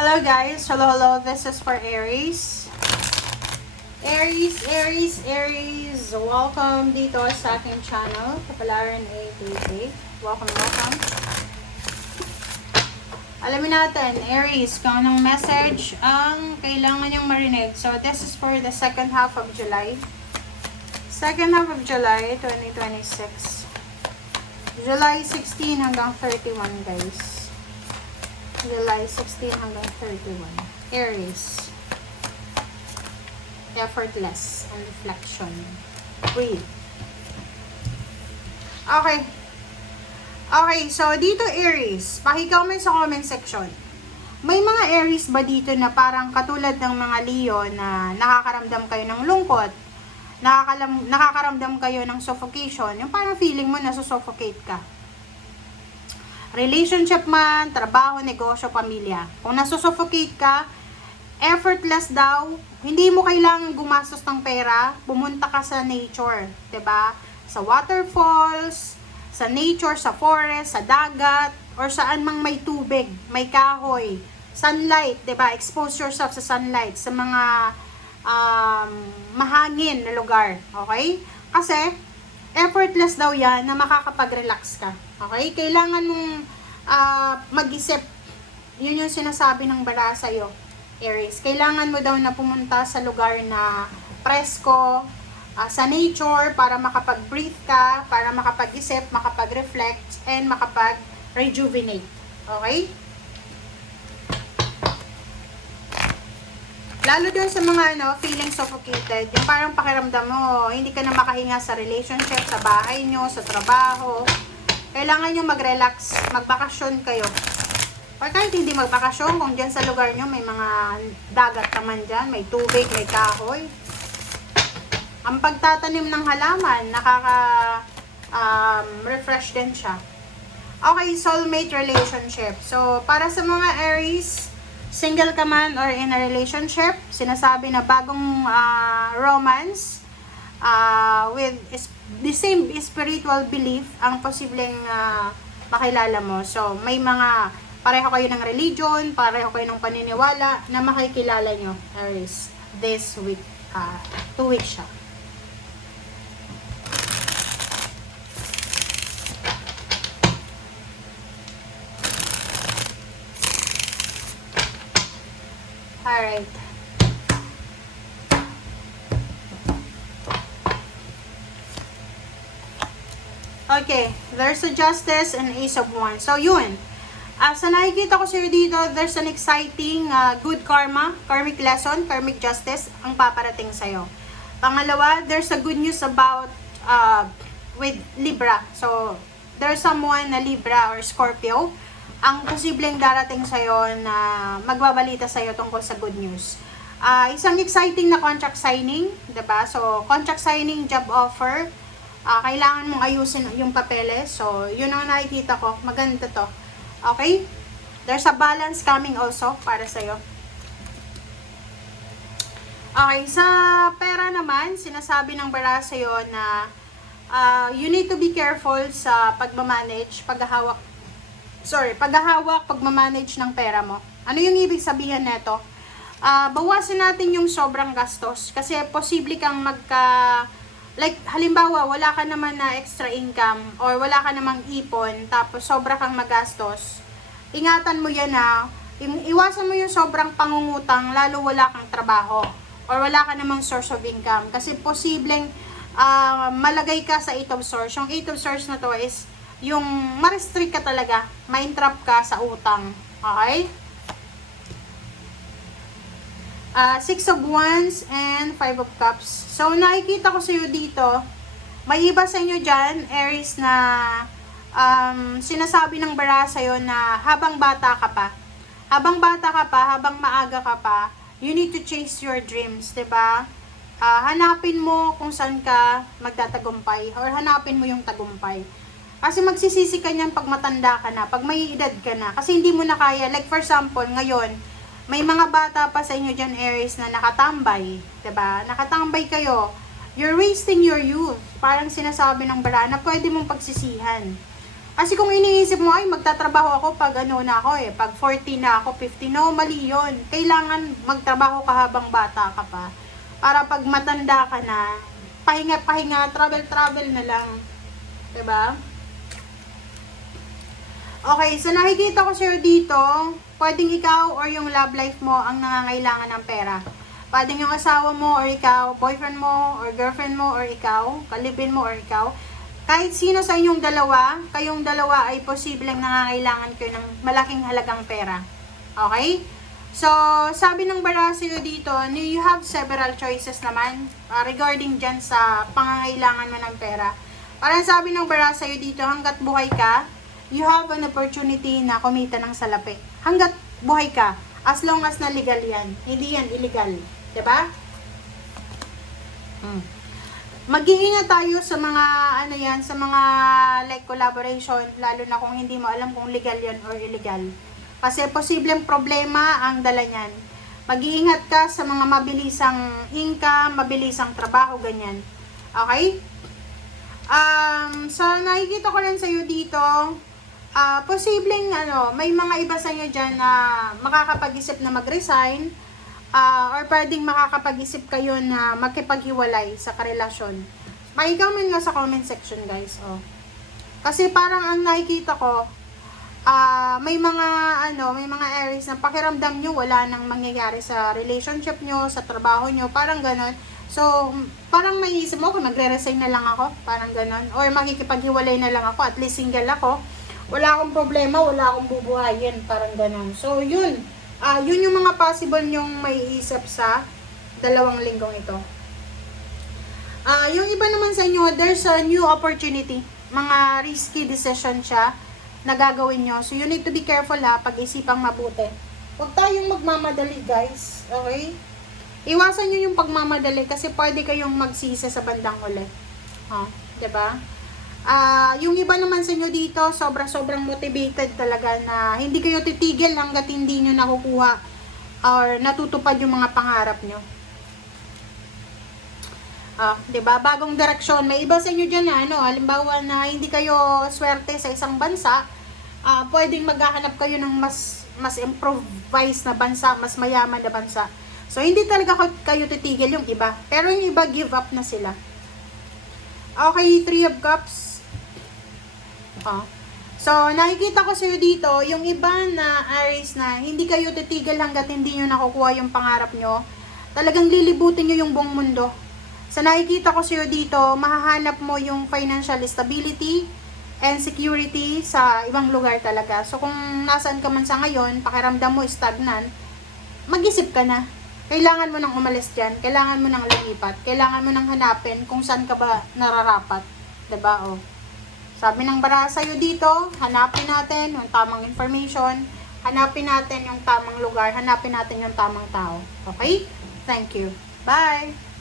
Hello guys, hello, this is for Aries. Aries, welcome dito sa aking channel, Kapalaran A. Welcome. Alamin natin, Aries, kung anong message ang kailangan niyong marinig. So, this is for the second half of July. Second half of July, 2026. July 16 hanggang 31, guys. July 16 hanggang 31. Aries. Effortless and reflection. Breathe. Okay, so dito Aries, paki-comment sa comment section. May mga Aries ba dito na parang katulad ng mga Leo na nakakaramdam kayo ng lungkot? Nakakaramdam kayo ng suffocation? Yung parang feeling mo na suffocate ka. Relationship man, trabaho, negosyo, pamilya. Kung nasusuffocate ka, effortless daw, hindi mo kailangang gumastos ng pera, pumunta ka sa nature, 'di ba? Sa waterfalls, sa nature, sa forest, sa dagat, or saan mang may tubig, may kahoy, sunlight, 'di ba? Expose yourself sa sunlight, sa mga mahangin na lugar, okay? Kasi effortless daw 'yan na makakapag-relax ka. Okay? Kailangan mong mag-isip. Yun yung sinasabi ng bara sa'yo, Aries. Kailangan mo daw na pumunta sa lugar na presko, sa nature, para makapag-breathe ka, para makapag-isip, makapag-reflect, and makapag-rejuvenate. Okay? Lalo doon sa mga feeling suffocated, yung parang pakiramdam mo, hindi ka na makahinga sa relationship, sa bahay nyo, sa trabaho. Kailangan nyo mag-relax, magbakasyon kayo. Or kahit hindi magbakasyon, kung dyan sa lugar nyo may mga dagat naman dyan, may tubig, may kahoy. Ang pagtatanim ng halaman, refresh din siya. Okay, soulmate relationship. So, para sa mga Aries, single ka man or in a relationship, sinasabi na bagong romance with the same spiritual belief ang posibleng makilala mo. So, may mga pareho kayo ng religion, pareho kayo ng paniniwala na makikilala nyo, Aries, this week. 2 weeks siya. Alright. Okay, there's a Justice and Ace of Wands. So, yun. Sa nakikita ko sa'yo dito, there's an exciting good karma, karmic lesson, karmic justice ang paparating sa'yo. Pangalawa, there's a good news about with Libra. So, there's someone na Libra or Scorpio ang posibleng darating sa'yo na magbabalita sa'yo tungkol sa good news. Isang exciting na contract signing, diba? So, contract signing, job offer, kailangan mong ayusin yung papeles. So, yun ang nakikita ko. Maganda to. Okay? There's a balance coming also para sa'yo. Okay, sa pera naman, sinasabi ng bara sa'yo na you need to be careful sa pagmamanage, paghahawak, pagmamanage ng pera mo. Ano yung ibig sabihin neto? Bawasan natin yung sobrang gastos kasi posible kang like, halimbawa, wala ka naman na extra income or wala ka namang ipon, tapos sobra kang magastos. Ingatan mo yan na, iwasan mo yung sobrang pangungutang, lalo wala kang trabaho or wala ka namang source of income. Kasi posibleng malagay ka sa 8 of Swords. Yung 8 of Swords na to is yung ma-restrict ka talaga, ma-entrap ka sa utang. Okay? 6 of Wands and 5 of Cups. So, nakikita ko sa iyo dito, may iba sa inyo dyan, Aries, na sinasabi ng bara sa iyo na habang bata ka pa, habang maaga ka pa, you need to chase your dreams, diba? Hanapin mo kung saan ka magtatagumpay or hanapin mo yung tagumpay. Kasi magsisisi ka niyan pag matanda ka na, pag may edad ka na, kasi hindi mo na kaya. Like for example, ngayon, may mga bata pa sa inyo dyan, Aries, na nakatambay. Diba? Nakatambay kayo. You're wasting your youth. Parang sinasabi ng bara na pwede mong pagsisihan. Kasi kung iniisip mo, ay magtatrabaho ako pag ano na ako pag 40 na ako, 50, no, mali yun. Kailangan magtrabaho ka habang bata ka pa. Para pag matanda ka na, pahinga-pahinga, travel-travel na lang. 'Di ba? Okay, so nakikita ko sa'yo dito, pwedeng ikaw or yung love life mo ang nangangailangan ng pera. Pwedeng yung asawa mo or ikaw, boyfriend mo or girlfriend mo or ikaw, kalibin mo or ikaw. Kahit sino sa inyong dalawa, kayong dalawa ay posibleng nangangailangan kayo ng malaking halagang pera. Okay? So, sabi ng bara sa'yo dito, you have several choices naman regarding dyan sa pangangailangan mo ng pera. Parang sabi ng bara sa'yo dito, hanggat buhay ka, you have an opportunity na kumita ng salapi. Hanggat buhay ka, as long as na legal yan. Hindi yan illegal. Diba? Mag-iingat tayo sa mga, ano yan, sa mga like collaboration, lalo na kung hindi mo alam kung legal yan or illegal. Kasi posibleng problema ang dala niyan. Mag-iingat ka sa mga mabilisang income, mabilisang trabaho, ganyan. Okay? So, nakikita ko rin sa'yo dito, posibleng, may mga iba sa'yo dyan na makakapag-isip na mag-resign, or pwedeng makakapag-isip kayo na makipaghiwalay sa karelasyon. Maki-comment nga sa comment section, guys. Kasi parang ang nakikita ko, may mga areas na pakiramdam nyo, wala nang mangyayari sa relationship nyo, sa trabaho nyo, parang ganon. So, parang may isip mo, magre-resign na lang ako, parang ganon. Or makikipaghiwalay na lang ako, at least single ako. Wala akong problema, wala akong bubuhayin, parang ganon. So, yun. Yun yung mga possible nyong may isip sa 2 linggong ito. Yung iba naman sa inyo, there's a new opportunity. Mga risky decision siya na gagawin nyo. So, you need to be careful pag-isipang mabuti. Huwag tayong magmamadali, guys. Okay? Iwasan nyo yung pagmamadali kasi pwede kayong magsisi sa bandang huli. Diba? Yung iba naman sa inyo dito, sobrang motivated talaga na hindi kayo titigil hanggat hindi nyo nakukuha or natutupad yung mga pangarap nyo. Diba? Bagong direksyon. May iba sa inyo dyan na, halimbawa na hindi kayo swerte sa isang bansa, pwedeng maghahanap kayo ng mas improvised na bansa, mas mayaman na bansa. So, hindi talaga kayo titigil yung iba. Pero yung iba, give up na sila. Okay, 3 of Cups. So, nakikita ko sa'yo dito, yung iba na Aries na hindi kayo titigil hanggat hindi nyo nakukuha yung pangarap nyo, talagang lilibutin nyo yung buong mundo. So, nakikita ko sa'yo dito, mahahanap mo yung financial stability and security sa ibang lugar talaga. So, kung nasaan ka man sa ngayon, pakiramdam mo stagnant, mag-isip ka na. Kailangan mo nang umalis dyan, kailangan mo nang lumipat, kailangan mo nang hanapin kung saan ka ba nararapat. Diba? Sabi ng bara sa'yo dito, hanapin natin yung tamang information, hanapin natin yung tamang lugar, hanapin natin yung tamang tao. Okay? Thank you. Bye!